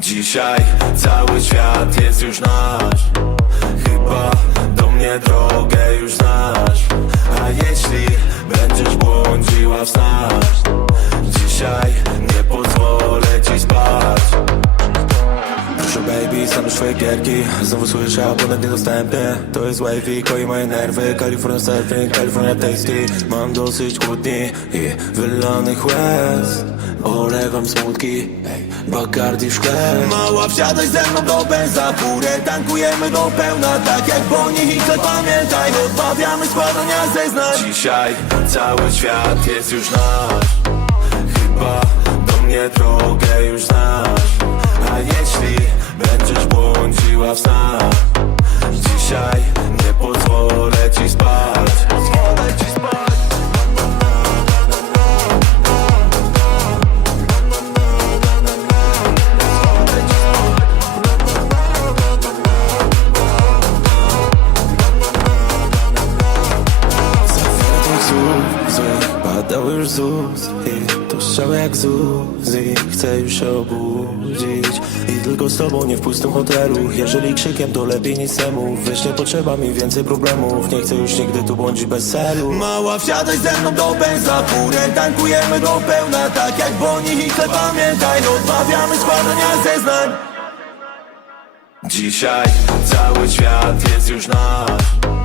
Dzisiaj cały świat jest już nasz. Chyba do mnie drogę już znasz. A jeśli będziesz błądziła w snach. Dzisiaj baby, same swoje gierki. Znowu słyszę abonent niedostępny To jest wavy, koi moje nerwy. California surfing, California tasty. Mam dosyć kłótni i wylanych łez. Olewam smutki, Bacardi w szkle. Mała wsiadaj ze mną do benza Furę tankujemy do pełna Tak jak Bonnie Clyde, pamiętaj Odmawiamy składania zeznań. Dzisiaj cały świat jest już nasz. Chyba do mnie drogę już znasz złych padały już z ust I to strzał jak z Uzi Chcę już się obudzić I tylko z tobą, nie w pustym hotelu. Jeżeli krzykiem, to lepiej nic nie mów. Wiesz, nie potrzeba mi więcej problemów Nie chcę już nigdy tu błądzić bez celu. Mała, wsiadaj ze mną do benza Furę tankujemy do pełna Tak jak Bonnie i Clyde, pamiętaj Odmawiamy składania zeznań. Dzisiaj cały świat jest już nasz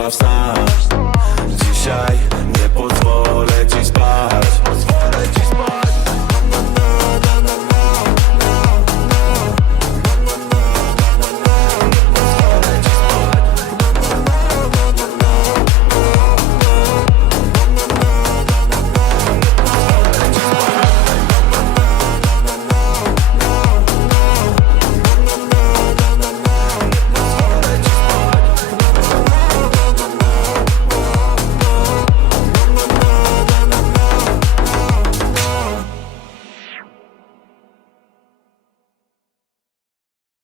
błądziła w